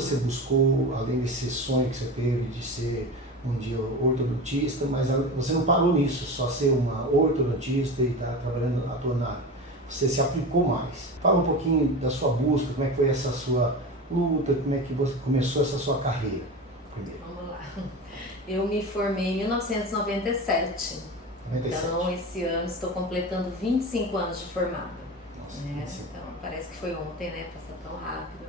você buscou, além desse sonho que você teve de ser um dia ortodontista, mas você não parou nisso, só ser uma ortodontista e estar trabalhando, atuando na área. Você se aplicou mais. Fala um pouquinho da sua busca, como é que foi essa sua luta, como é que você começou essa sua carreira primeiro. Vamos lá. Eu me formei em 1997. 97. Então, esse ano estou completando 25 anos de formada. Nossa, Né? 25. Então, parece que foi ontem, né? Passa tão rápido.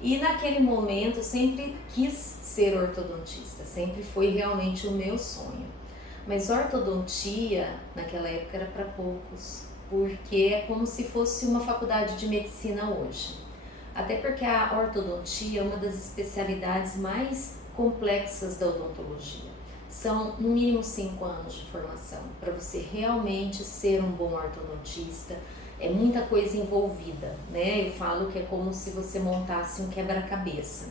E naquele momento eu sempre quis ser ortodontista, sempre foi realmente o meu sonho. Mas ortodontia, naquela época, era para poucos, porque é como se fosse uma faculdade de medicina hoje. Até porque a ortodontia é uma das especialidades mais complexas da odontologia. São no mínimo 5 anos de formação para você realmente ser um bom ortodontista. É muita coisa envolvida, né? Eu falo que é como se você montasse um quebra-cabeça.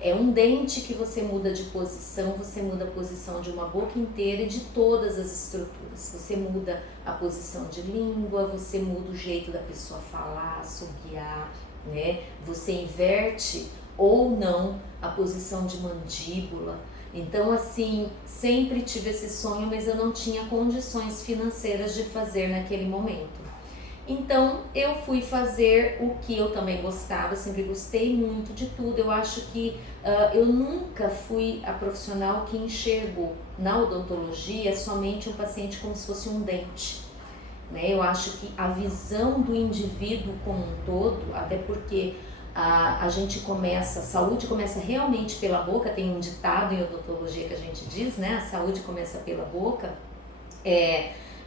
É um dente que você muda de posição, você muda a posição de uma boca inteira e de todas as estruturas. Você muda a posição de língua, você muda o jeito da pessoa falar, assobiar, né? Você inverte ou não a posição de mandíbula. Então, assim, sempre tive esse sonho, mas eu não tinha condições financeiras de fazer naquele momento. Então, eu fui fazer o que eu também gostava, sempre gostei muito de tudo. Eu acho que eu nunca fui a profissional que enxergou na odontologia somente um paciente como se fosse um dente. Né? Eu acho que a visão do indivíduo como um todo, até porque a gente começa, a saúde começa realmente pela boca, tem um ditado em odontologia que a gente diz, né? A saúde começa pela boca.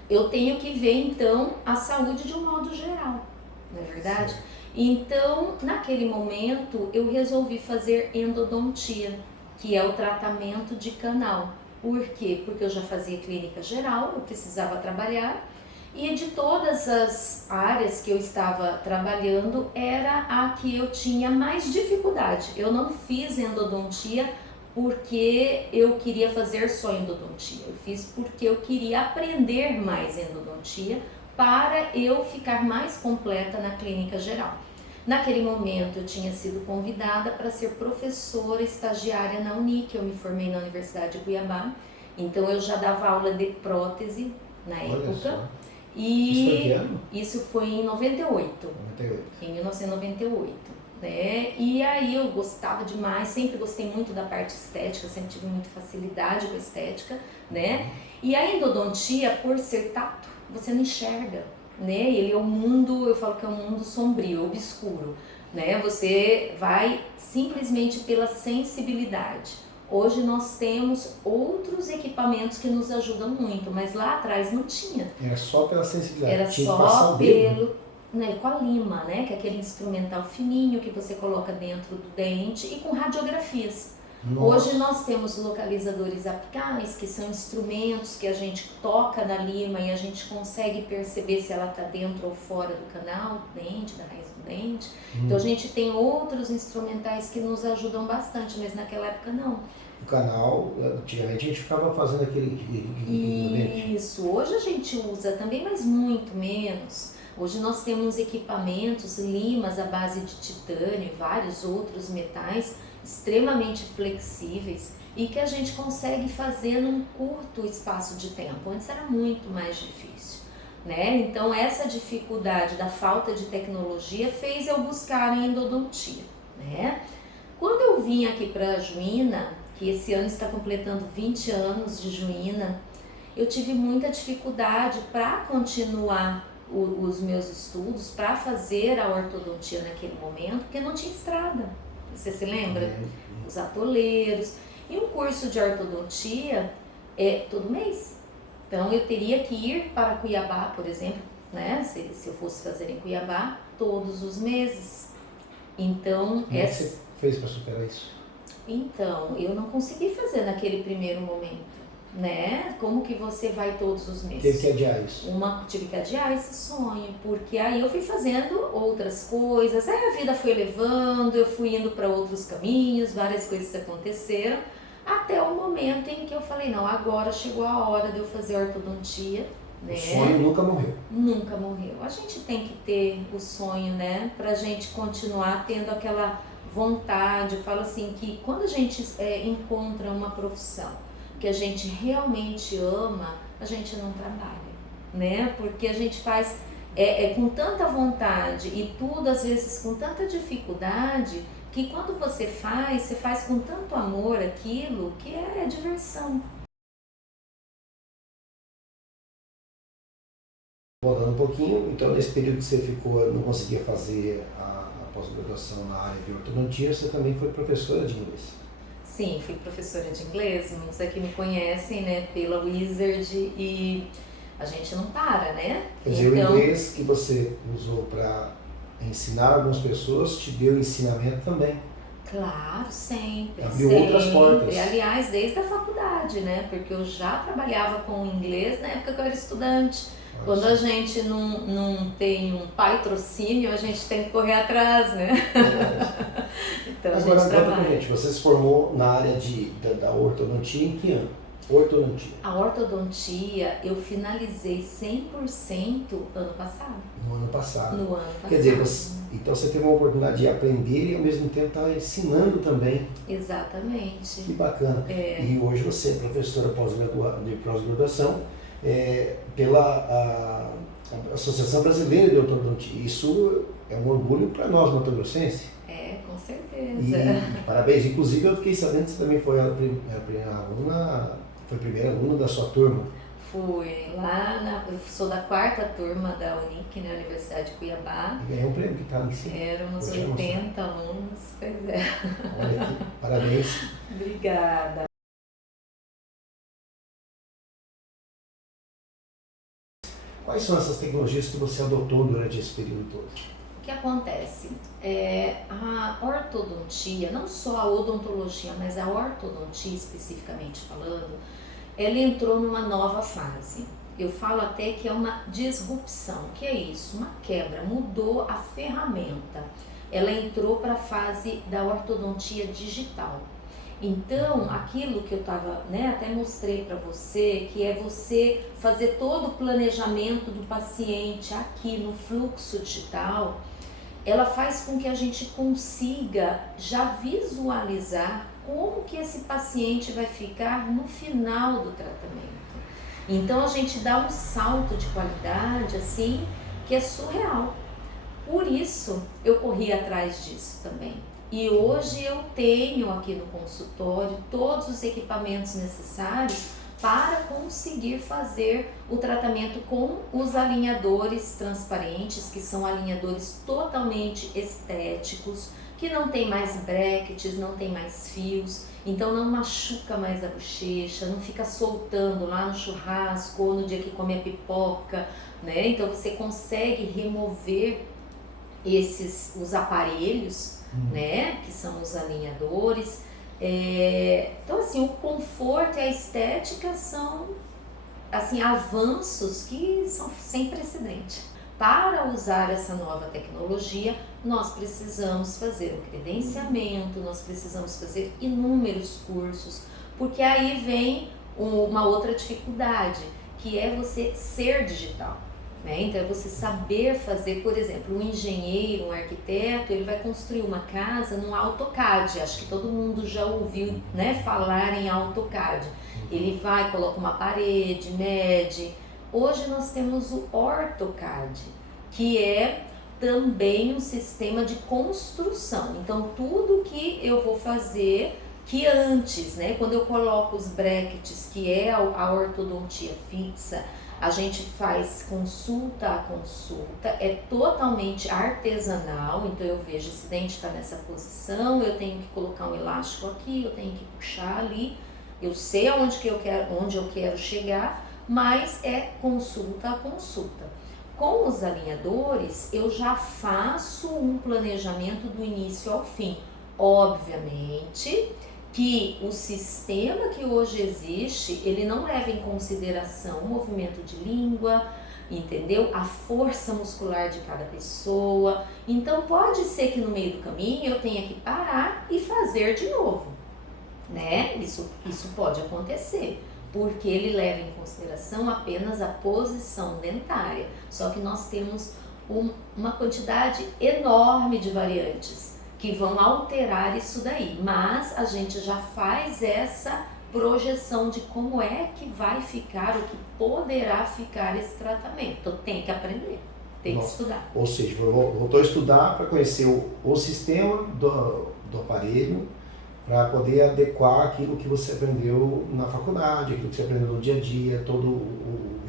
Eu tenho que ver então a saúde de um modo geral, não é verdade? Sim. Então, naquele momento, eu resolvi fazer endodontia, que é o tratamento de canal. Por quê? Porque eu já fazia clínica geral, eu precisava trabalhar, e de todas as áreas que eu estava trabalhando, era a que eu tinha mais dificuldade. Eu não fiz endodontia porque eu queria fazer só endodontia, eu fiz porque eu queria aprender mais endodontia para eu ficar mais completa na clínica geral. Naquele momento eu tinha sido convidada para ser professora estagiária na Unic, eu me formei na Universidade de Cuiabá, então eu já dava aula de prótese na época. Só. E isso foi que ano? Isso foi em 98. Em 1998. Né? E aí eu gostava demais, sempre gostei muito da parte estética, sempre tive muita facilidade com a estética, né? E a endodontia, por ser tato, você não enxerga, né? Ele é um mundo, eu falo que é um mundo sombrio, obscuro, né? Você vai simplesmente pela sensibilidade. Hoje nós temos outros equipamentos que nos ajudam muito, mas lá atrás não tinha. Era só pela sensibilidade. Era só pelo... Né, com a lima, né, que é aquele instrumental fininho que você coloca dentro do dente, e com radiografias. Nossa. Hoje nós temos localizadores apicais, que são instrumentos que a gente toca na lima e a gente consegue perceber se ela está dentro ou fora do canal do dente, da raiz do dente. Então a gente tem outros instrumentais que nos ajudam bastante, mas naquela época não. O canal, antigamente a gente ficava fazendo aquele... Isso, hoje a gente usa também, mas muito menos. Hoje nós temos equipamentos, limas à base de titânio e vários outros metais extremamente flexíveis e que a gente consegue fazer num curto espaço de tempo. Antes era muito mais difícil, né? Então essa dificuldade da falta de tecnologia fez eu buscar a endodontia, né? Quando eu vim aqui para Juína, que esse ano está completando 20 anos de Juína, eu tive muita dificuldade para continuar os meus estudos, para fazer a ortodontia naquele momento, porque não tinha estrada. Você se lembra? Os atoleiros. E um curso de ortodontia é todo mês. Então eu teria que ir para Cuiabá, por exemplo, né? Se eu fosse fazer em Cuiabá, todos os meses. Então, como é que você fez para superar isso? Então, eu não consegui fazer naquele primeiro momento. Né? Como que você vai todos os meses? Teve que adiar isso? Tive que adiar esse sonho, porque aí eu fui fazendo outras coisas, aí a vida foi levando, eu fui indo para outros caminhos, várias coisas aconteceram, até o momento em que eu falei, não, agora chegou a hora de eu fazer ortodontia. Né? O sonho nunca morreu? Nunca morreu. A gente tem que ter o sonho, né? Pra gente continuar tendo aquela vontade. Eu falo assim que quando a gente encontra uma profissão que a gente realmente ama, a gente não trabalha, né? Porque a gente faz com tanta vontade e tudo às vezes com tanta dificuldade, que quando você faz com tanto amor aquilo que é diversão. Voltando um pouquinho, então nesse período que você ficou, não conseguia fazer a pós-graduação na área de ortodontia, você também foi professora de inglês. Sim, fui professora de inglês, muitos aqui me conhecem, né, pela Wizard, e a gente não para, né? Quer dizer, Então, o inglês que você usou para ensinar algumas pessoas te deu ensinamento também. claro, sempre, Abriu sempre. outras portas. Aliás, desde a faculdade, né? Porque eu já trabalhava com inglês na época que eu era estudante. Quando a gente não tem um patrocínio, a gente tem que correr atrás, né? Então a Agora, gente conta pra trabalha. gente, você se formou na área da ortodontia em que ano? Ortodontia. A ortodontia eu finalizei 100% ano passado. No ano passado. No ano passado. Quer dizer, então você teve uma oportunidade de aprender e ao mesmo tempo estar ensinando também. Exatamente. Que bacana. E hoje você é professora de pós-graduação pela Associação Brasileira de Ortodontia. Isso é um orgulho para nós, mato-grossenses. Com certeza. E parabéns. Inclusive, eu fiquei sabendo que você também foi a primeira aluna da sua turma. Fui lá, eu sou da 4ª turma da Unic, na Universidade de Cuiabá. E ganhou um prêmio que está ali em cima. Éramos 80 alunos, pois é. Olha aqui, parabéns. Obrigada. Quais são essas tecnologias que você adotou durante esse período todo? O que acontece? A ortodontia, não só a odontologia, mas a ortodontia especificamente falando, ela entrou numa nova fase. Eu falo até que é uma disrupção. O que é isso? Uma quebra, mudou a ferramenta. Ela entrou para a fase da ortodontia digital. Então, aquilo que eu estava, até mostrei para você, que é você fazer todo o planejamento do paciente aqui no fluxo digital, ela faz com que a gente consiga já visualizar como que esse paciente vai ficar no final do tratamento. Então a gente dá um salto de qualidade assim que é surreal. Por isso eu corri atrás disso também. E hoje eu tenho aqui no consultório todos os equipamentos necessários para conseguir fazer o tratamento com os alinhadores transparentes, que são alinhadores totalmente estéticos, que não tem mais brackets, não tem mais fios, então não machuca mais a bochecha, não fica soltando lá no churrasco ou no dia que come a pipoca, né? Então você consegue remover os aparelhos, né? Que são os alinhadores. Então assim, o conforto e a estética são assim, avanços que são sem precedente. Para usar essa nova tecnologia, nós precisamos fazer um credenciamento, nós precisamos fazer inúmeros cursos, porque aí vem uma outra dificuldade, que é você ser digital. Então é você saber fazer, por exemplo, um engenheiro, um arquiteto, ele vai construir uma casa no AutoCAD. Acho que todo mundo já ouviu falar em AutoCAD. Ele vai, coloca uma parede, mede. Hoje nós temos o OrtoCAD, que é também um sistema de construção. Então tudo que eu vou fazer, que antes, quando eu coloco os brackets, que é a ortodontia fixa, a gente faz consulta a consulta, é totalmente artesanal, então eu vejo esse dente está nessa posição, eu tenho que colocar um elástico aqui, eu tenho que puxar ali, eu sei onde eu quero chegar, mas é consulta a consulta. Com os alinhadores, eu já faço um planejamento do início ao fim. Obviamente que o sistema que hoje existe, ele não leva em consideração o movimento de língua, entendeu? A força muscular de cada pessoa. Então pode ser que no meio do caminho eu tenha que parar e fazer de novo, Isso pode acontecer, porque ele leva em consideração apenas a posição dentária. Só que nós temos uma quantidade enorme de variantes, que vão alterar isso daí, mas a gente já faz essa projeção de como é que vai ficar, o que poderá ficar esse tratamento. Então tem que aprender, tem que estudar. Ou seja, voltou a estudar para conhecer o sistema do aparelho, para poder adequar aquilo que você aprendeu na faculdade, aquilo que você aprendeu no dia a dia,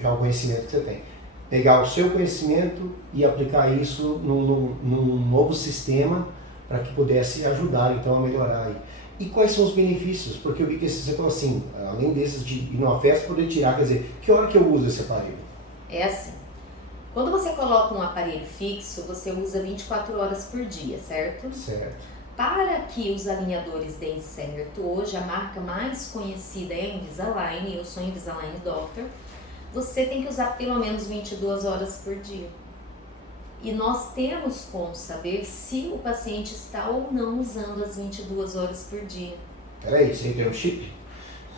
já o conhecimento que você tem. Pegar o seu conhecimento e aplicar isso num novo sistema para que pudesse ajudar então a melhorar aí. E quais são os benefícios? Porque eu vi que você falou assim, além desses de ir numa festa, poder tirar, quer dizer, que hora que eu uso esse aparelho? É assim, quando você coloca um aparelho fixo, você usa 24 horas por dia, certo? Certo. Para que os alinhadores deem certo, hoje a marca mais conhecida é a Invisalign, eu sou Invisalign Doctor, você tem que usar pelo menos 22 horas por dia. E nós temos como saber se o paciente está ou não usando as 22 horas por dia. Peraí, você tem um chip?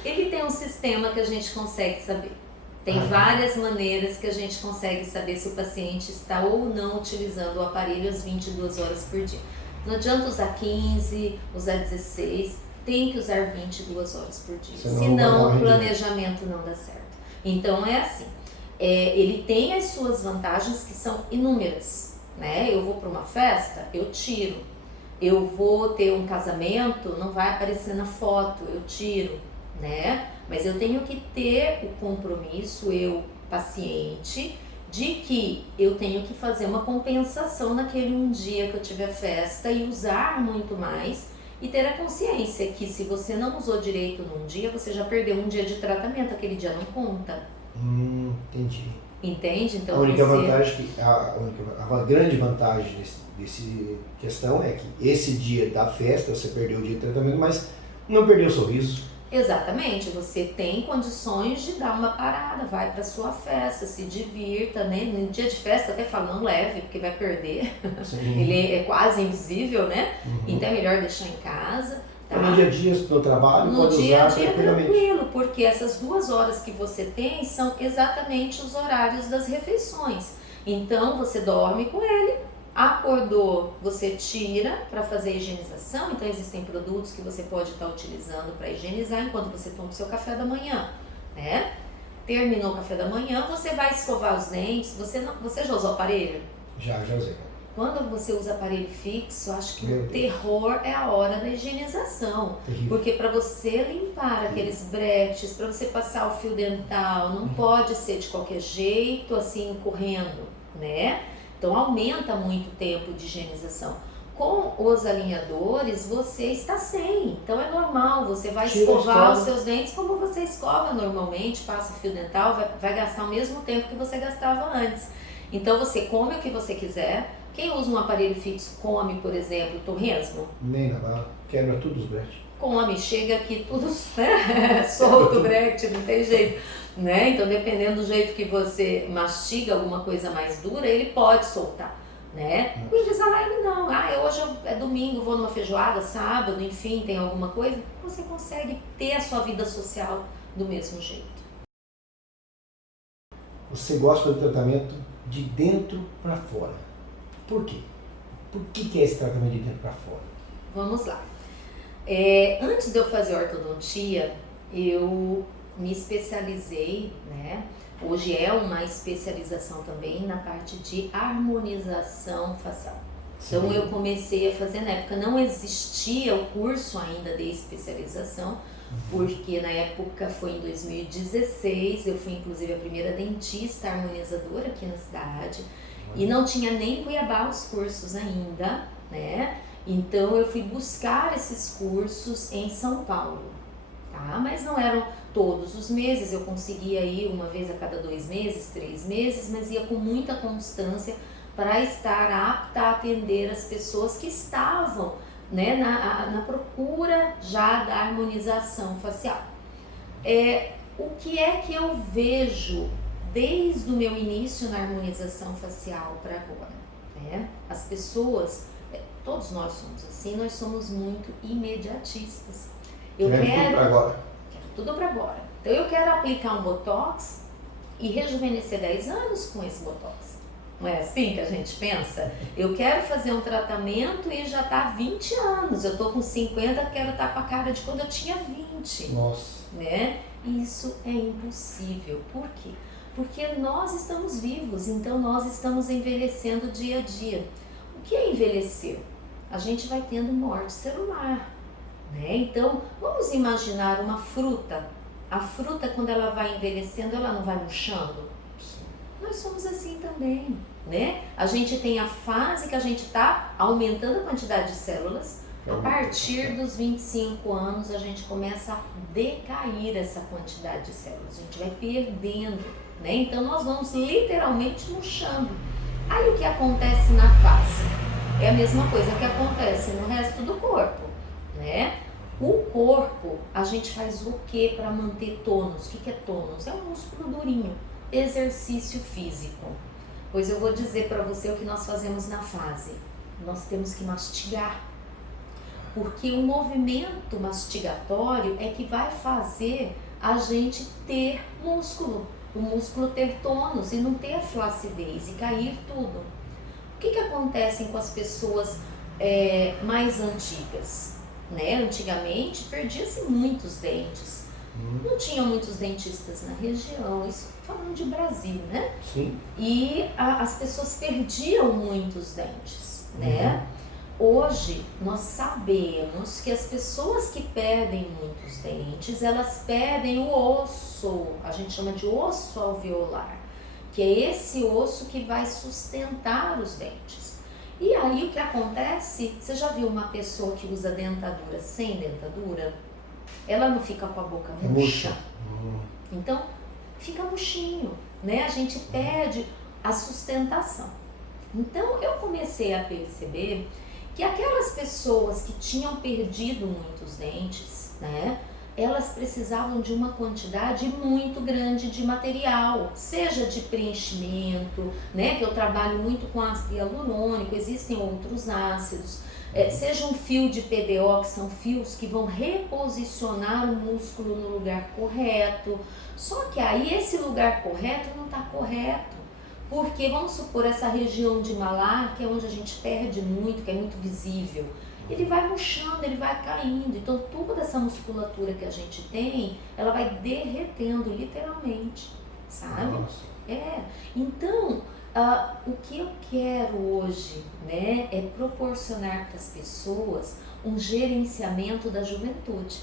Ele tem um sistema que a gente consegue saber. Tem várias maneiras que a gente consegue saber se o paciente está ou não utilizando o aparelho as 22 horas por dia. Não adianta usar 15, usar 16, tem que usar 22 horas por dia. Senão o planejamento não dá certo. Então é assim, ele tem as suas vantagens que são inúmeras, né? Eu vou para uma festa, eu tiro. Eu vou ter um casamento, não vai aparecer na foto, eu tiro, né? Mas eu tenho que ter o compromisso, eu, paciente, de que eu tenho que fazer uma compensação naquele um dia que eu tiver festa e usar muito mais e ter a consciência que se você não usou direito num dia, você já perdeu um dia de tratamento, aquele dia não conta. Entendi. Entende? Então a única vantagem, a grande vantagem desse questão é que esse dia da festa, você perdeu o dia de tratamento, mas não perdeu o sorriso. Exatamente, você tem condições de dar uma parada, vai para sua festa, se divirta, né? No dia de festa até fala, não leve, porque vai perder. Ele é quase invisível, né? Então é melhor deixar em casa. Tá? No dia a dia, no trabalho, no pode dia usar a dia tranquilamente. Tranquilo, porque essas 2 horas que você tem são exatamente os horários das refeições. Então você dorme com ele. Acordou, você tira para fazer a higienização, então existem produtos que você pode estar utilizando para higienizar enquanto você toma o seu café da manhã, né? Terminou o café da manhã, você vai escovar os dentes, você já usou aparelho? Já usei. Quando você usa aparelho fixo, acho que o terror é a hora da higienização, porque para você limpar aqueles bretes, para você passar o fio dental, não pode ser de qualquer jeito, assim, correndo, né? Então aumenta muito o tempo de higienização. Com os alinhadores você está sem, então é normal, você vai escovar os seus dentes como você escova normalmente, passa o fio dental, vai gastar o mesmo tempo que você gastava antes. Então você come o que você quiser. Quem usa um aparelho fixo come, por exemplo, torresmo? Nem nada, quebra tudo os bretes. Come, chega aqui tudo solto o brete, não tem jeito. Né? Então, dependendo do jeito que você mastiga alguma coisa mais dura, ele pode soltar, né? O Invisalign não. Hoje é domingo, vou numa feijoada, sábado, enfim, tem alguma coisa. Você consegue ter a sua vida social do mesmo jeito. Você gosta do tratamento de dentro para fora. Por quê? Por que é esse tratamento de dentro para fora? Vamos lá. Antes de eu fazer ortodontia, eu me especializei, né? Hoje é uma especialização também na parte de harmonização facial. Então eu comecei a fazer, na época não existia o curso ainda de especialização, porque na época foi em 2016, eu fui inclusive a primeira dentista harmonizadora aqui na cidade, e não tinha nem em Cuiabá os cursos ainda, né? Então eu fui buscar esses cursos em São Paulo. Tá? Mas não eram todos os meses, eu conseguia ir uma vez a cada 2 meses, 3 meses, mas ia com muita constância para estar apta a atender as pessoas que estavam, né, na procura já da harmonização facial. O que é que eu vejo desde o meu início na harmonização facial para agora? Né? As pessoas, todos nós somos assim, nós somos muito imediatistas. Eu quero tudo para agora. Quero tudo para agora. Então eu quero aplicar um botox e rejuvenescer 10 anos com esse botox. Não é assim que a gente pensa? Eu quero fazer um tratamento e já tá há 20 anos. Eu tô com 50, quero estar com a cara de quando eu tinha 20. Nossa. Né? Isso é impossível. Por quê? Porque nós estamos vivos, então nós estamos envelhecendo dia a dia. O que é envelhecer? A gente vai tendo morte celular, né? Então, vamos imaginar uma fruta. A fruta, quando ela vai envelhecendo, ela não vai murchando? Nós somos assim também, né? A gente tem a fase que a gente está aumentando a quantidade de células. A partir dos 25 anos, a gente começa a decair essa quantidade de células. A gente vai perdendo, né? Então, nós vamos literalmente murchando. Aí, o que acontece na face? É a mesma coisa que acontece no resto do corpo, né? O corpo, a gente faz o que para manter tônus? O que é tônus? É um músculo durinho. Exercício físico. Pois eu vou dizer para você o que nós fazemos na fase. Nós temos que mastigar. Porque o movimento mastigatório é que vai fazer a gente ter músculo. O músculo ter tônus e não ter flacidez e cair tudo. O que acontece com as pessoas mais antigas? Né? Antigamente perdia-se muitos dentes. Não tinha muitos dentistas na região, isso falando de Brasil, né? Sim. E as pessoas perdiam muitos dentes, né? Hoje nós sabemos que as pessoas que perdem muitos dentes, elas perdem o osso, a gente chama de osso alveolar, que é esse osso que vai sustentar os dentes. E aí o que acontece, você já viu uma pessoa que usa dentadura sem dentadura? Ela não fica com a boca murcha. Então, fica murchinho, né? A gente perde a sustentação. Então, eu comecei a perceber que aquelas pessoas que tinham perdido muitos dentes, né? Elas precisavam de uma quantidade muito grande de material, seja de preenchimento, né? Que eu trabalho muito com ácido hialurônico, existem outros ácidos, seja um fio de PDO, que são fios que vão reposicionar o músculo no lugar correto. Só que aí esse lugar correto não está correto, porque vamos supor essa região de malar, que é onde a gente perde muito, que é muito visível, ele vai murchando, ele vai caindo, então toda essa musculatura que a gente tem, ela vai derretendo literalmente, sabe? Nossa. Então, o que eu quero hoje, né, é proporcionar para as pessoas um gerenciamento da juventude.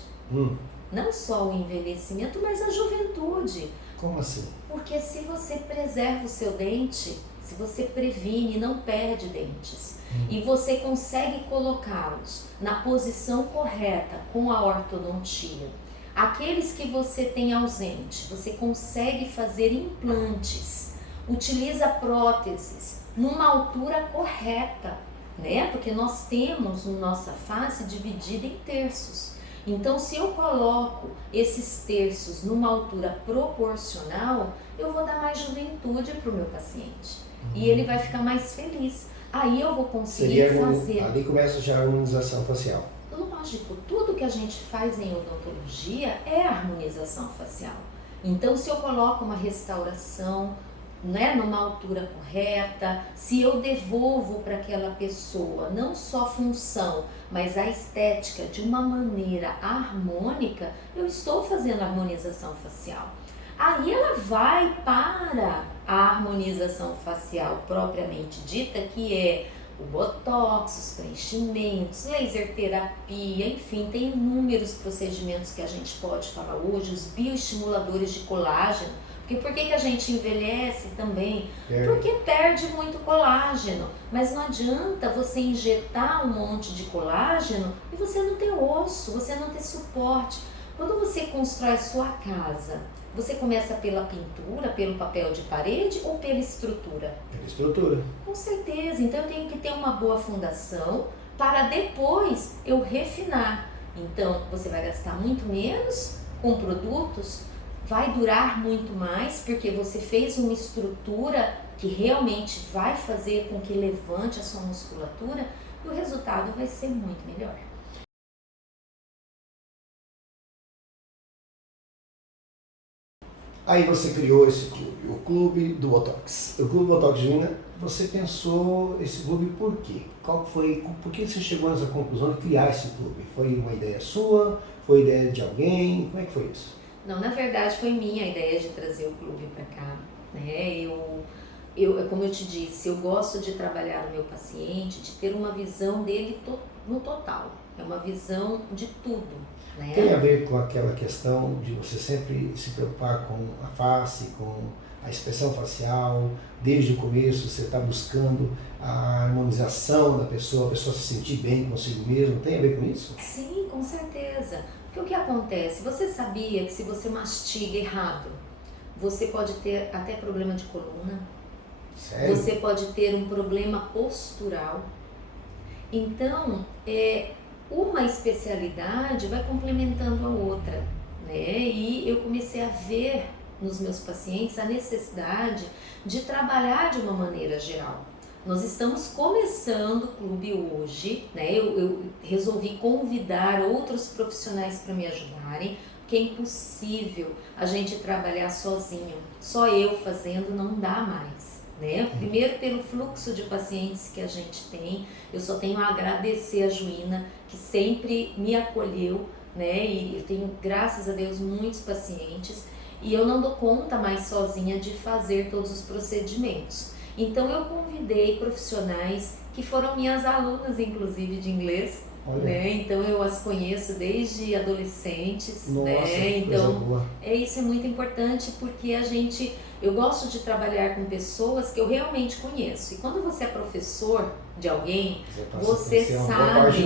Não só o envelhecimento, mas a juventude. Como assim? Porque se você preserva o seu dente, se você previne e não perde dentes, e você consegue colocá-los na posição correta com a ortodontia, aqueles que você tem ausente, você consegue fazer implantes, utiliza próteses numa altura correta, né? Porque nós temos nossa face dividida em terços. Então, se eu coloco esses terços numa altura proporcional, eu vou dar mais juventude para o meu paciente. E ele vai ficar mais feliz. Aí eu vou conseguir fazer... Ali começa já a harmonização facial. Lógico, tudo que a gente faz em odontologia é harmonização facial. Então, se eu coloco uma restauração, né, numa altura correta, se eu devolvo para aquela pessoa não só função, mas a estética de uma maneira harmônica, eu estou fazendo harmonização facial. Aí ela vai para a harmonização facial propriamente dita, que é o botox, os preenchimentos, laser terapia, enfim, tem inúmeros procedimentos que a gente pode falar hoje, os bioestimuladores de colágeno. Porque por que a gente envelhece também? Porque perde muito colágeno. Mas não adianta você injetar um monte de colágeno e você não ter osso, você não ter suporte. Quando você constrói a sua casa, você começa pela pintura, pelo papel de parede ou pela estrutura? Pela estrutura. Com certeza. Então eu tenho que ter uma boa fundação para depois eu refinar. Então você vai gastar muito menos com produtos, vai durar muito mais, porque você fez uma estrutura que realmente vai fazer com que levante a sua musculatura e o resultado vai ser muito melhor. Aí você criou esse clube, o Clube do Botox. O Clube do Botox Juína, você pensou esse clube por quê? Por que você chegou nessa conclusão de criar esse clube? Foi uma ideia sua? Foi ideia de alguém? Como é que foi isso? Não, na verdade foi minha ideia de trazer o clube para cá, né? Como eu te disse, eu gosto de trabalhar o meu paciente, de ter uma visão dele no total. É uma visão de tudo, né? Tem a ver com aquela questão de você sempre se preocupar com a face, com a expressão facial, desde o começo você está buscando a harmonização da pessoa, a pessoa se sentir bem consigo mesmo, tem a ver com isso? Sim, com certeza. Porque o que acontece? Você sabia que se você mastiga errado, você pode ter até problema de coluna? Sério? Você pode ter um problema postural. Então, uma especialidade vai complementando a outra, né? E eu comecei a ver nos meus pacientes a necessidade de trabalhar de uma maneira geral. Nós estamos começando o clube hoje, né? Eu resolvi convidar outros profissionais para me ajudarem, porque é impossível a gente trabalhar sozinho. Só eu fazendo não dá mais, né? Primeiro pelo fluxo de pacientes que a gente tem, eu só tenho a agradecer a Juína, que sempre me acolheu, né? E eu tenho, graças a Deus, muitos pacientes, e eu não dou conta mais sozinha de fazer todos os procedimentos. Então eu convidei profissionais que foram minhas alunas, inclusive, de inglês, né? Então eu as conheço desde adolescentes. Nossa, né? Então coisa boa. isso é muito importante, porque eu gosto de trabalhar com pessoas que eu realmente conheço. E quando você é professor de alguém, você sabe,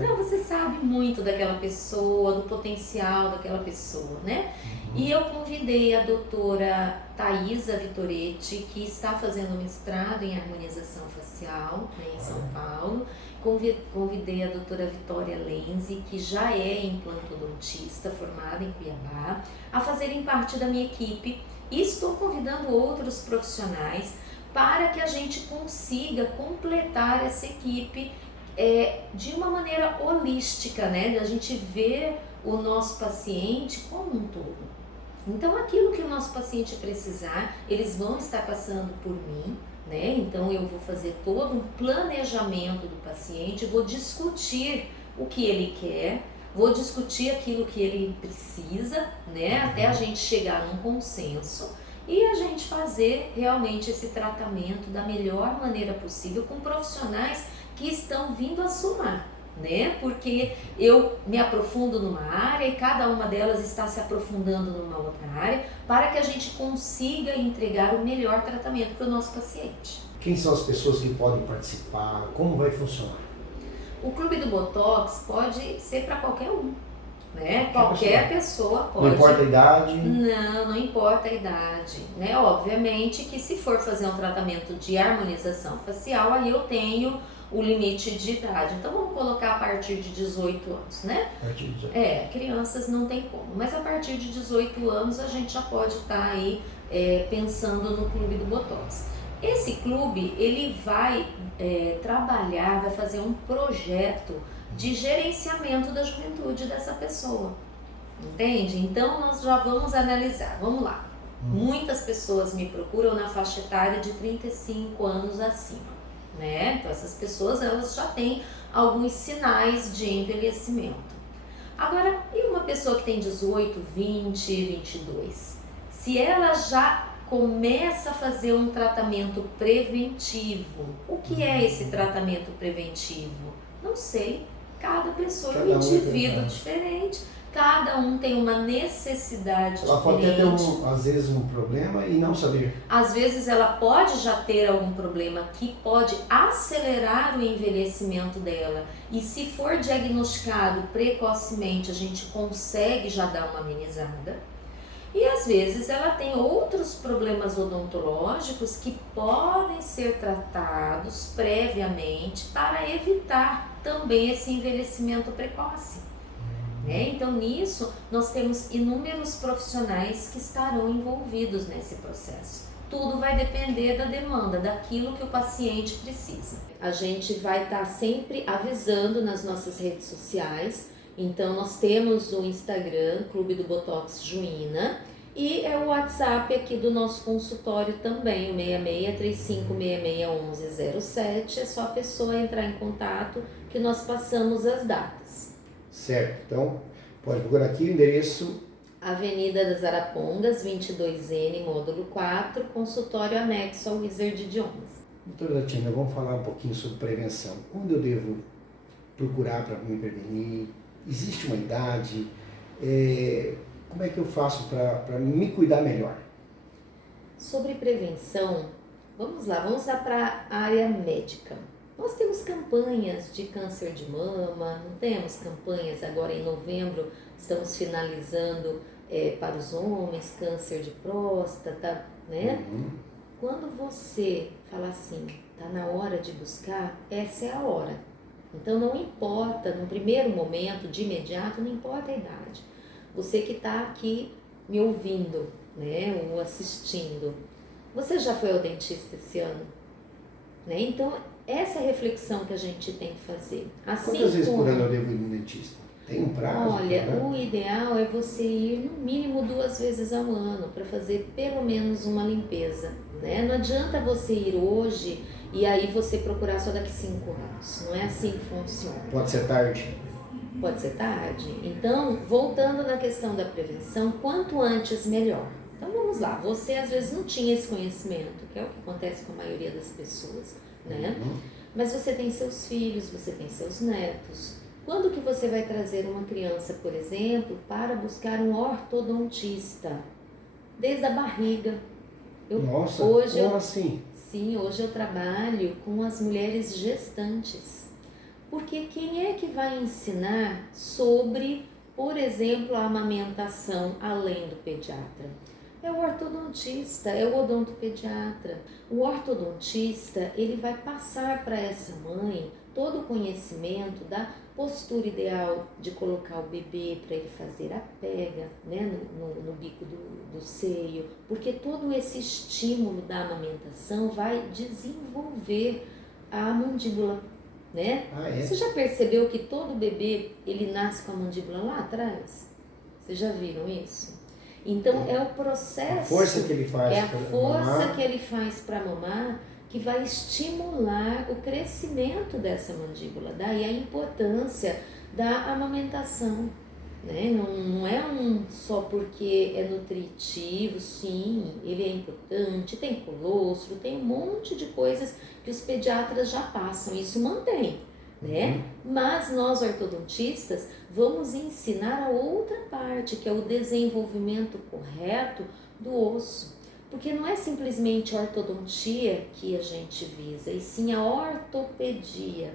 não, você sabe muito daquela pessoa, do potencial daquela pessoa, né? E eu convidei a doutora Thaisa Vitoretti, que está fazendo mestrado em harmonização facial, né, em São Paulo. Convidei a doutora Vitória Lenzi, que já é implantodontista, formada em Cuiabá, a fazerem parte da minha equipe. E estou convidando outros profissionais para que a gente consiga completar essa equipe de uma maneira holística, né? Da gente ver o nosso paciente como um todo. Então, aquilo que o nosso paciente precisar, eles vão estar passando por mim, né? Então, eu vou fazer todo um planejamento do paciente, vou discutir o que ele quer, vou discutir aquilo que ele precisa, né? Até a gente chegar num consenso e a gente fazer realmente esse tratamento da melhor maneira possível com profissionais que estão vindo a somar, né? Porque eu me aprofundo numa área e cada uma delas está se aprofundando numa outra área para que a gente consiga entregar o melhor tratamento para o nosso paciente. Quem são as pessoas que podem participar? Como vai funcionar? O Clube do Botox pode ser para qualquer um, né? Qualquer pessoa pode. Não importa a idade? Não importa a idade, né? Obviamente que se for fazer um tratamento de harmonização facial, aí eu tenho o limite de idade. Então vamos colocar a partir de 18 anos, né? A partir de 18. Crianças não tem como, mas a partir de 18 anos a gente já pode estar aí pensando no Clube do Botox. Esse clube, ele vai trabalhar, vai fazer um projeto de gerenciamento da juventude dessa pessoa, entende? Então nós já vamos analisar, vamos lá. Muitas pessoas me procuram na faixa etária de 35 anos acima, né? Então essas pessoas, elas já têm alguns sinais de envelhecimento. Agora, e uma pessoa que tem 18, 20, 22? Se ela já começa a fazer um tratamento preventivo, o que é esse tratamento preventivo? Não sei, cada pessoa é um indivíduo diferente, cada um tem uma necessidade diferente. Ela pode ter, às vezes, um problema e não saber. Às vezes ela pode já ter algum problema que pode acelerar o envelhecimento dela. E se for diagnosticado precocemente, a gente consegue já dar uma amenizada. E às vezes ela tem outros problemas odontológicos que podem ser tratados previamente para evitar também esse envelhecimento precoce. Né? Então nisso nós temos inúmeros profissionais que estarão envolvidos nesse processo. Tudo vai depender da demanda, daquilo que o paciente precisa. A gente vai estar sempre avisando nas nossas redes sociais. Então nós temos o Instagram, Clube do Botox Juína, E é o WhatsApp aqui do nosso consultório também, o 6635661107. É só a pessoa entrar em contato que nós passamos as datas. Certo, então pode procurar aqui o endereço. Avenida das Arapongas, 22N, módulo 4, consultório anexo ao Wizard Idiomas. Doutora Tina, vamos falar um pouquinho sobre prevenção. Quando eu devo procurar para me prevenir? Existe uma idade? Como é que eu faço para me cuidar melhor? Sobre prevenção, vamos lá para a área médica. Nós temos campanhas de câncer de mama, não temos campanhas agora em novembro, estamos finalizando para os homens, câncer de próstata, né? Quando você fala assim, tá na hora de buscar, essa é a hora. Então não importa, no primeiro momento, de imediato, não importa a idade. Você que está aqui me ouvindo, né, ou assistindo, você já foi ao dentista esse ano? Né? Então, essa é a reflexão que a gente tem que fazer. Assim Quantas vezes por ano eu devo ir no dentista? Tem um prazo? Olha, o ideal é você ir no mínimo 2 vezes ao ano para fazer pelo menos uma limpeza. Né? Não adianta você ir hoje e aí você procurar só daqui 5 anos. Não é assim que funciona. Pode ser tarde? Pode ser tarde. Então, voltando na questão da prevenção, quanto antes melhor. Então vamos lá, você às vezes não tinha esse conhecimento, que é o que acontece com a maioria das pessoas, né? Mas você tem seus filhos, você tem seus netos. Quando que você vai trazer uma criança, por exemplo, para buscar um ortodontista? Desde a barriga. Nossa, como assim? Sim, hoje eu trabalho com as mulheres gestantes. Porque quem é que vai ensinar sobre, por exemplo, a amamentação além do pediatra? É o ortodontista, é o odontopediatra. O ortodontista, ele vai passar para essa mãe todo o conhecimento da postura ideal de colocar o bebê para ele fazer a pega, né, no bico do seio, porque todo esse estímulo da amamentação vai desenvolver a mandíbula, né? Você já percebeu que todo bebê ele nasce com a mandíbula lá atrás? Vocês já viram isso? Então é o processo, a força que ele faz que ele faz para mamar que vai estimular o crescimento dessa mandíbula. Daí a importância da amamentação, né? Não é só porque é nutritivo, sim, ele é importante, tem colostro, tem um monte de coisas que os pediatras já passam, isso mantém, né? Mas nós ortodontistas vamos ensinar a outra parte, que é o desenvolvimento correto do osso. Porque não é simplesmente ortodontia que a gente visa, e sim a ortopedia.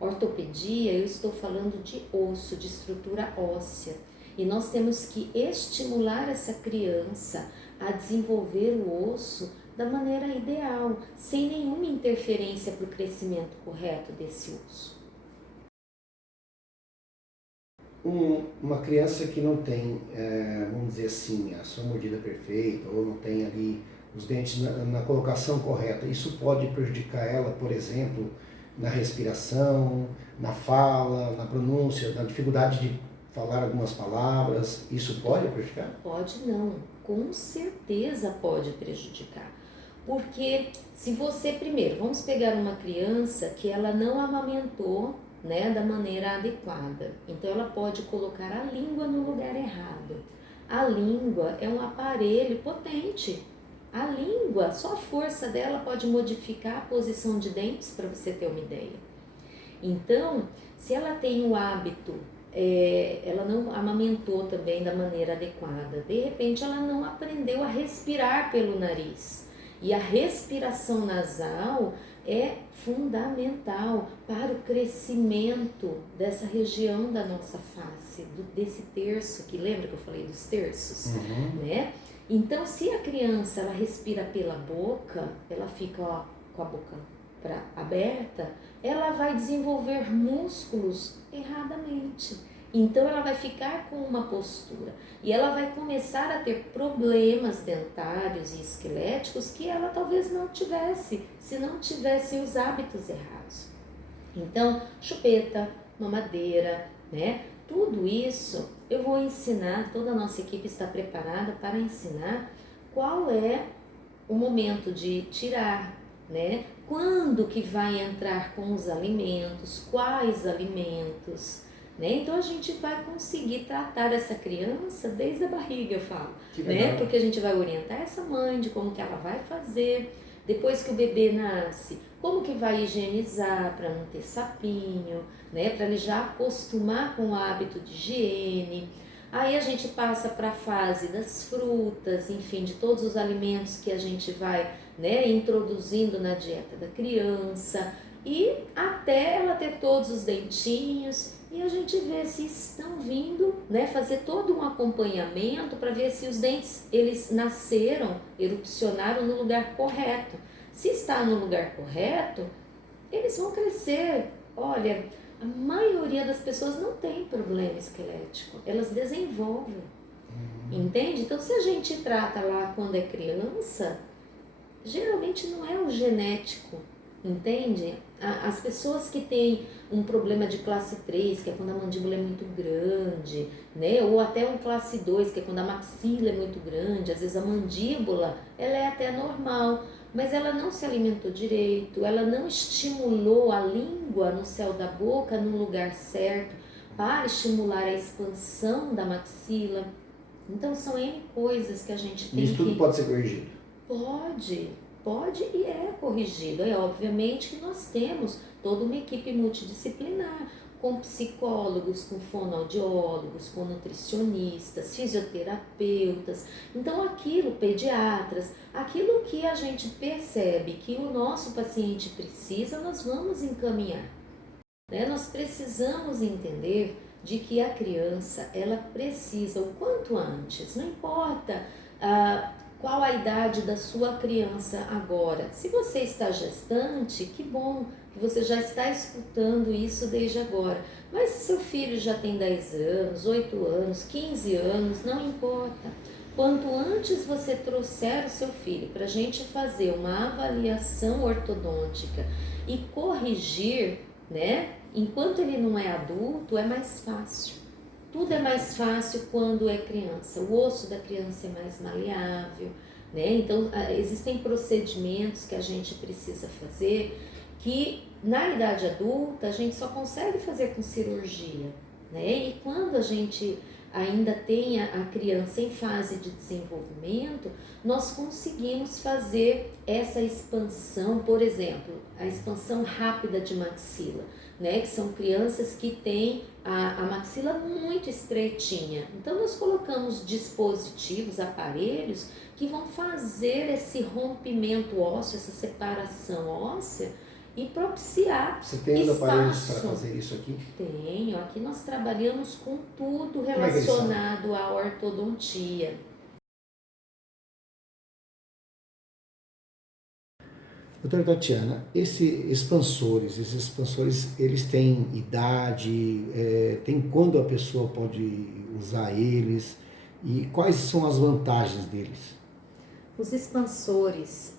Ortopedia, eu estou falando de osso, de estrutura óssea. E nós temos que estimular essa criança a desenvolver o osso da maneira ideal, sem nenhuma interferência para o crescimento correto desse osso. Uma criança que não tem, vamos dizer assim, a sua mordida perfeita, ou não tem ali os dentes na colocação correta, isso pode prejudicar ela, por exemplo, na respiração, na fala, na pronúncia, na dificuldade de falar algumas palavras, isso pode prejudicar? Pode não, com certeza pode prejudicar. Porque se você, primeiro, vamos pegar uma criança que ela não amamentou, né, da maneira adequada. Então ela pode colocar a língua no lugar errado. A língua é um aparelho potente. A língua, só a força dela pode modificar a posição de dentes, para você ter uma ideia. Então, se ela tem o hábito, ela não amamentou também da maneira adequada, de repente ela não aprendeu a respirar pelo nariz. E a respiração nasal é fundamental para o crescimento dessa região da nossa face, desse terço, que lembra que eu falei dos terços? Né? Então, se a criança ela respira pela boca, ela fica com a boca aberta, ela vai desenvolver músculos erradamente. Então ela vai ficar com uma postura e ela vai começar a ter problemas dentários e esqueléticos que ela talvez não tivesse, se não tivesse os hábitos errados. Então, chupeta, mamadeira, né? Tudo isso eu vou ensinar, toda a nossa equipe está preparada para ensinar qual é o momento de tirar, né? Quando que vai entrar com os alimentos, quais alimentos, né? Então a gente vai conseguir tratar essa criança desde a barriga, eu falo, né? Porque a gente vai orientar essa mãe de como que ela vai fazer, depois que o bebê nasce, como que vai higienizar para não ter sapinho, né? Para ele já acostumar com o hábito de higiene. Aí a gente passa para a fase das frutas, enfim, de todos os alimentos que a gente vai, né, introduzindo na dieta da criança, e até ela ter todos os dentinhos, e a gente vê se estão vindo, né, fazer todo um acompanhamento para ver se os dentes eles nasceram, erupcionaram no lugar correto. Se está no lugar correto, eles vão crescer. Olha, a maioria das pessoas não tem problema esquelético, elas desenvolvem, entende? Então, se a gente trata lá quando é criança, geralmente não é o genético, entende? As pessoas que têm um problema de classe 3, que é quando a mandíbula é muito grande, né? Ou até um classe 2, que é quando a maxila é muito grande, às vezes a mandíbula, ela é até normal, mas ela não se alimentou direito, ela não estimulou a língua no céu da boca no lugar certo para estimular a expansão da maxila. Então são N coisas que a gente tem que... Isso tudo pode ser corrigido? Pode e é corrigido. É obviamente que nós temos toda uma equipe multidisciplinar, com psicólogos, com fonoaudiólogos, com nutricionistas, fisioterapeutas. Então aquilo, pediatras, aquilo que a gente percebe que o nosso paciente precisa, nós vamos encaminhar, né? Nós precisamos entender de que a criança, ela precisa o quanto antes, não importa qual a idade da sua criança agora. Se você está gestante, que bom que você já está escutando isso desde agora. Mas se seu filho já tem 10 anos, 8 anos, 15 anos, não importa. Quanto antes você trouxer o seu filho para a gente fazer uma avaliação ortodôntica e corrigir, né? Enquanto ele não é adulto, é mais fácil. Tudo é mais fácil quando é criança. O osso da criança é mais maleável, né? Então, existem procedimentos que a gente precisa fazer que na idade adulta a gente só consegue fazer com cirurgia, né? E quando a gente ainda tem a criança em fase de desenvolvimento, nós conseguimos fazer essa expansão, por exemplo, a expansão rápida de maxila, né? Que são crianças que têm a maxila muito estreitinha. Então nós colocamos dispositivos, aparelhos que vão fazer esse rompimento ósseo, essa separação óssea e propiciar Você tem os aparelhos para fazer isso aqui? Tenho. Aqui nós trabalhamos com tudo relacionado à ortodontia. Doutora Tatiana, esses expansores, eles têm idade, tem quando a pessoa pode usar eles e quais são as vantagens deles? Os expansores,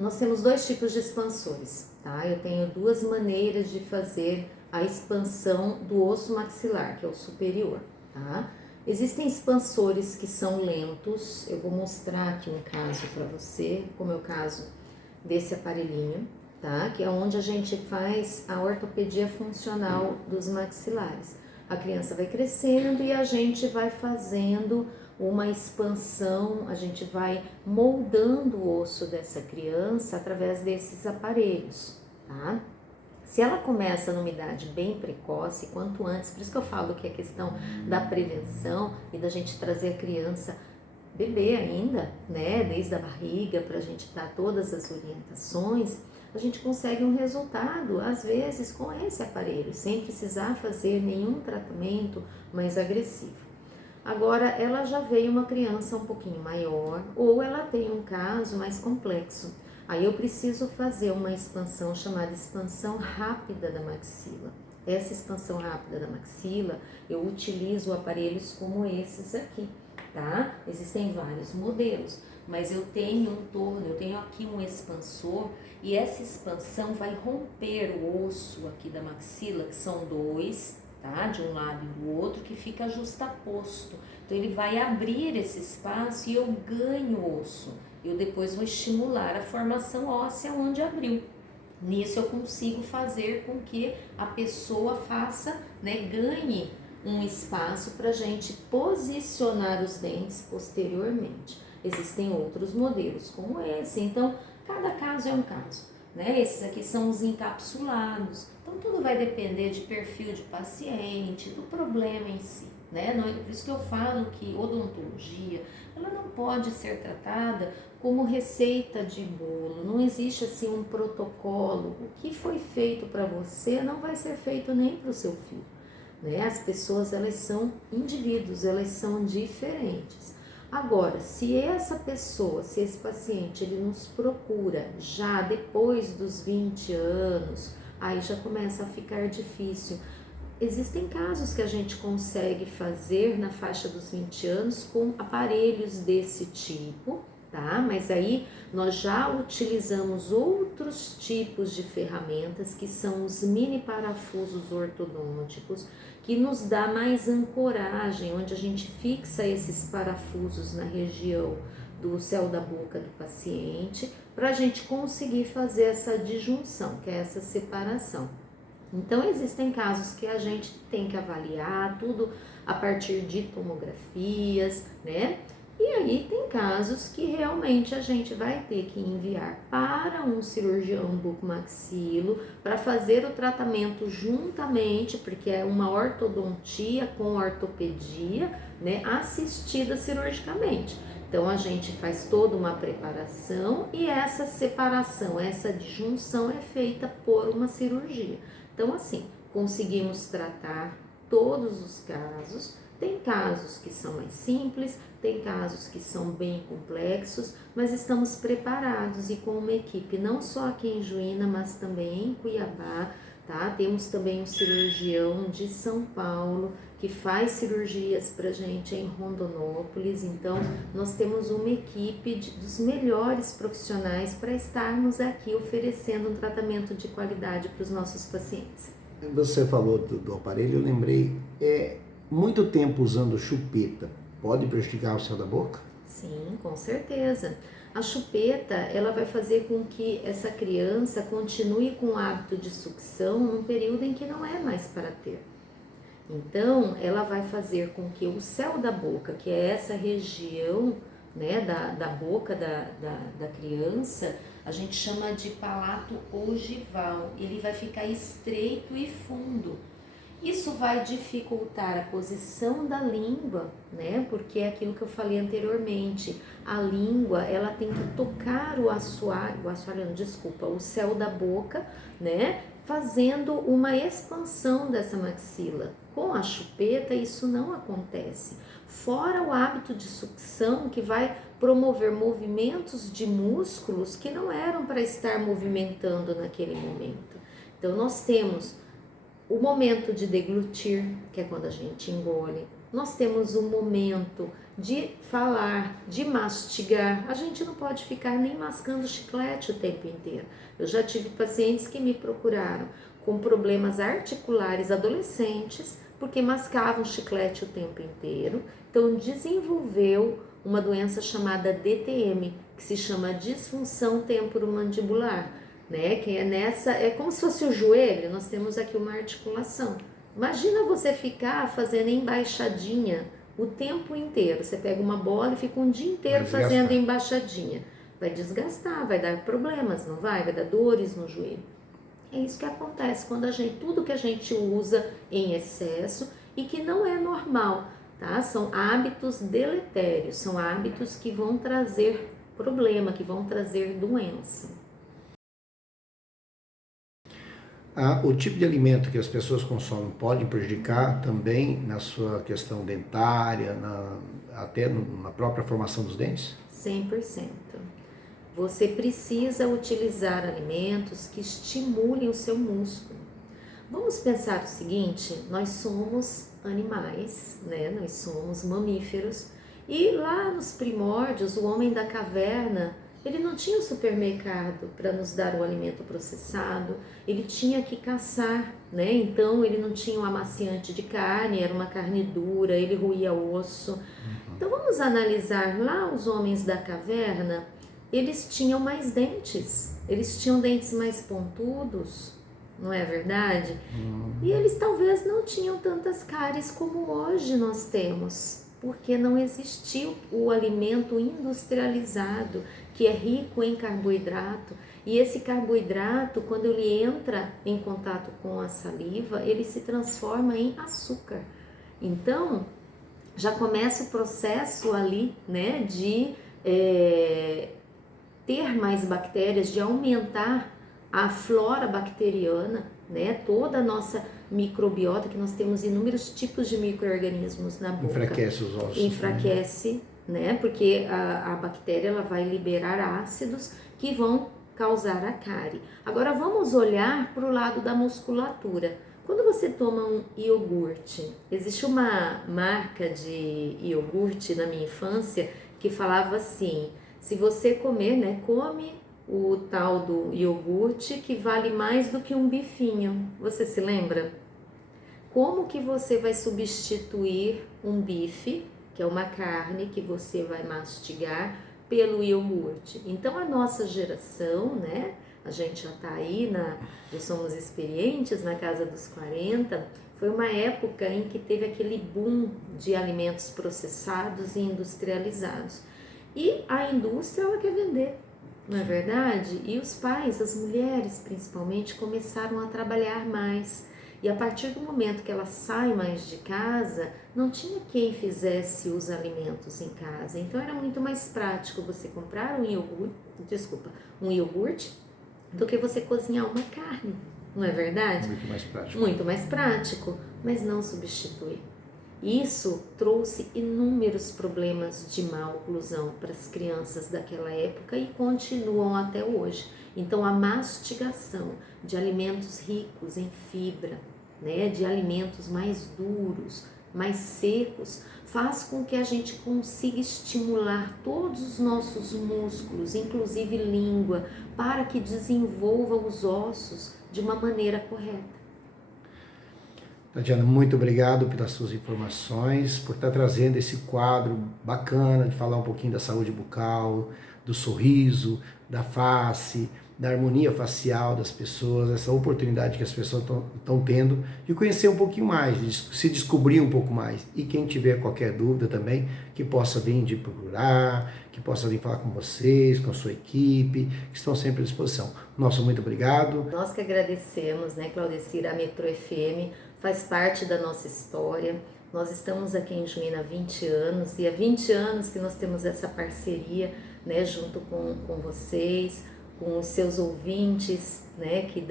nós temos dois tipos de expansores, tá? Eu tenho duas maneiras de fazer a expansão do osso maxilar, que é o superior, tá? Existem expansores que são lentos, eu vou mostrar aqui um caso para você, como é o caso desse aparelhinho, tá? Que é onde a gente faz a ortopedia funcional dos maxilares. A criança vai crescendo e a gente vai fazendo uma expansão, a gente vai moldando o osso dessa criança através desses aparelhos, tá? Se ela começa numa idade bem precoce, quanto antes, por isso que eu falo que é questão da prevenção e da gente trazer a criança bebê ainda, né, desde a barriga, para a gente dar todas as orientações, a gente consegue um resultado, às vezes, com esse aparelho, sem precisar fazer nenhum tratamento mais agressivo. Agora, ela já veio uma criança um pouquinho maior, ou ela tem um caso mais complexo. Aí eu preciso fazer uma expansão chamada expansão rápida da maxila. Essa expansão rápida da maxila, eu utilizo aparelhos como esses aqui, tá? Existem vários modelos, mas eu tenho eu tenho aqui um expansor e essa expansão vai romper o osso aqui da maxila, que são dois, tá? De um lado e do outro, que fica justaposto. Então ele vai abrir esse espaço e eu ganho osso. Eu depois vou estimular a formação óssea onde abriu. Nisso eu consigo fazer com que a pessoa faça, né, ganhe um espaço para a gente posicionar os dentes posteriormente. Existem outros modelos como esse, então cada caso é um caso, né? Esses aqui são os encapsulados, então tudo vai depender de perfil de paciente, do problema em si, né? Por isso que eu falo que odontologia, ela não pode ser tratada como receita de bolo, não existe assim um protocolo. O que foi feito para você não vai ser feito nem para o seu filho, né? As pessoas, elas são indivíduos, elas são diferentes. Agora, se essa pessoa, se esse paciente, ele nos procura já depois dos 20 anos, aí já começa a ficar difícil. Existem casos que a gente consegue fazer na faixa dos 20 anos com aparelhos desse tipo, tá? Mas aí nós já utilizamos outros tipos de ferramentas, que são os mini parafusos ortodônticos, que nos dá mais ancoragem, onde a gente fixa esses parafusos na região do céu da boca do paciente, para a gente conseguir fazer essa disjunção, que é essa separação. Então existem casos que a gente tem que avaliar tudo a partir de tomografias, né? E aí tem casos que realmente a gente vai ter que enviar para um cirurgião bucomaxilo para fazer o tratamento juntamente, porque é uma ortodontia com ortopedia, né, assistida cirurgicamente. Então a gente faz toda uma preparação e essa separação, essa disjunção é feita por uma cirurgia. Então assim, conseguimos tratar todos os casos. Tem casos que são mais simples, tem casos que são bem complexos, mas estamos preparados e com uma equipe não só aqui em Juína, mas também em Cuiabá, tá? Temos também um cirurgião de São Paulo que faz cirurgias pra gente em Rondonópolis, então nós temos uma equipe dos melhores profissionais para estarmos aqui oferecendo um tratamento de qualidade para os nossos pacientes. Você falou do aparelho, eu lembrei, muito tempo usando chupeta pode prejudicar o céu da boca? Sim, com certeza. A chupeta, ela vai fazer com que essa criança continue com o hábito de sucção num período em que não é mais para ter. Então, ela vai fazer com que o céu da boca, que é essa região, né, da boca da criança, a gente chama de palato ogival, ele vai ficar estreito e fundo. Isso vai dificultar a posição da língua, né? Porque é aquilo que eu falei anteriormente. A língua, ela tem que tocar o céu da boca, né? Fazendo uma expansão dessa maxila. Com a chupeta, isso não acontece. Fora o hábito de sucção, que vai promover movimentos de músculos que não eram para estar movimentando naquele momento. Então, nós temos o momento de deglutir, que é quando a gente engole. Nós temos o momento de falar, de mastigar. A gente não pode ficar nem mascando chiclete o tempo inteiro. Eu já tive pacientes que me procuraram com problemas articulares adolescentes, porque mascavam chiclete o tempo inteiro. Então desenvolveu uma doença chamada DTM, que se chama disfunção temporomandibular, né? Que é como se fosse o joelho, nós temos aqui uma articulação. Imagina você ficar fazendo embaixadinha o tempo inteiro. Você pega uma bola e fica um dia inteiro fazendo embaixadinha. Vai desgastar, vai dar problemas, não vai? Vai dar dores no joelho. É isso que acontece quando tudo que a gente usa em excesso e que não é normal, tá? São hábitos deletérios, são hábitos que vão trazer problema, que vão trazer doença. O tipo de alimento que as pessoas consomem pode prejudicar também na sua questão dentária, até na própria formação dos dentes? 100%. Você precisa utilizar alimentos que estimulem o seu músculo. Vamos pensar o seguinte, nós somos animais, né? Nós somos mamíferos e lá nos primórdios o homem da caverna Ele não tinha o supermercado para nos dar o alimento processado, ele tinha que caçar, né? Então ele não tinha um amaciante de carne, era uma carne dura, ele roía osso. Então vamos analisar lá os homens da caverna, eles tinham mais dentes, eles tinham dentes mais pontudos, não é verdade? E eles talvez não tinham tantas cáries como hoje nós temos, porque não existiu o alimento industrializado, que é rico em carboidrato. E esse carboidrato, quando ele entra em contato com a saliva, ele se transforma em açúcar. Então, já começa o processo ali, né, de ter mais bactérias, de aumentar a flora bacteriana, né, toda a nossa microbiota, que nós temos inúmeros tipos de micro-organismos na boca. Enfraquece os ossos. Enfraquece, né, porque a bactéria ela vai liberar ácidos que vão causar a cárie. Agora vamos olhar para o lado da musculatura. Quando você toma um iogurte, existe uma marca de iogurte na minha infância que falava assim: se você comer, né, come o tal do iogurte que vale mais do que um bifinho. Você se lembra? Como que você vai substituir um bife, que é uma carne que você vai mastigar, pelo iogurte? Então a nossa geração, né, a gente já está aí, já somos experientes na casa dos 40, foi uma época em que teve aquele boom de alimentos processados e industrializados. E a indústria, ela quer vender, não é verdade? E os pais, as mulheres principalmente, começaram a trabalhar mais. E a partir do momento que ela sai mais de casa, não tinha quem fizesse os alimentos em casa. Então era muito mais prático você comprar um iogurte do que você cozinhar uma carne, não é verdade? Muito mais prático. Muito mais prático, mas não substitui. Isso trouxe inúmeros problemas de má oclusão para as crianças daquela época e continuam até hoje. Então a mastigação de alimentos ricos em fibra, né, de alimentos mais duros, mais secos, faz com que a gente consiga estimular todos os nossos músculos, inclusive língua, para que desenvolva os ossos de uma maneira correta. Tatiana, muito obrigado pelas suas informações, por estar trazendo esse quadro bacana de falar um pouquinho da saúde bucal, do sorriso, da face, da harmonia facial das pessoas, essa oportunidade que as pessoas estão tendo de conhecer um pouquinho mais, de se descobrir um pouco mais. E quem tiver qualquer dúvida também, que possa vir de procurar, que possa vir falar com vocês, com a sua equipe, que estão sempre à disposição. Nosso muito obrigado. Nós que agradecemos, né, Claudecir, a Metro FM faz parte da nossa história. Nós estamos aqui em Juína há 20 anos e há 20 anos que nós temos essa parceria, né, junto com vocês, com os seus ouvintes, né, que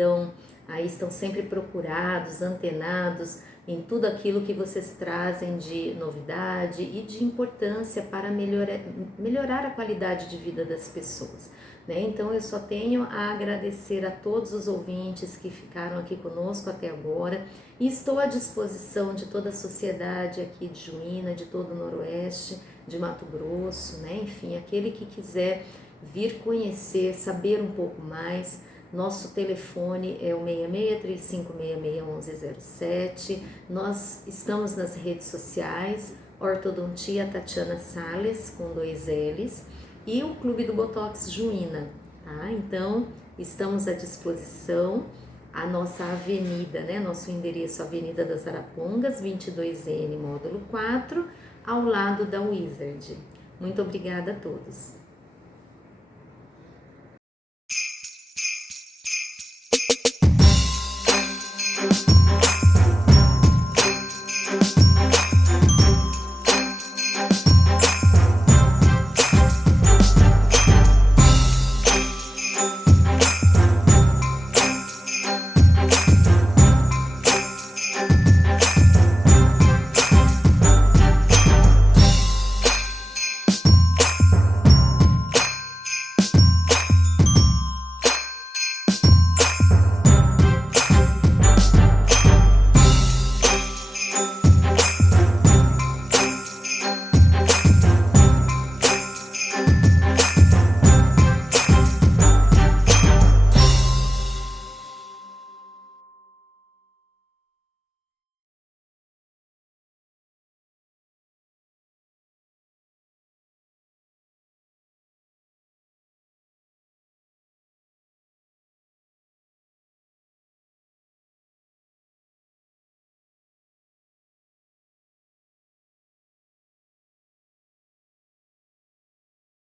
estão sempre procurados, antenados em tudo aquilo que vocês trazem de novidade e de importância para melhorar a qualidade de vida das pessoas, né? Então eu só tenho a agradecer a todos os ouvintes que ficaram aqui conosco até agora e estou à disposição de toda a sociedade aqui de Juína, de todo o Noroeste, de Mato Grosso, né? Enfim, aquele que quiser vir conhecer, saber um pouco mais. Nosso telefone é o 6635661107. Nós estamos nas redes sociais, Ortodontia Tatiana Sales, com 2 L's, e o Clube do Botox Juína, tá? Então, estamos à disposição. A nossa avenida, né? Nosso endereço, Avenida das Arapongas, 22N, módulo 4, ao lado da Wizard. Muito obrigada a todos.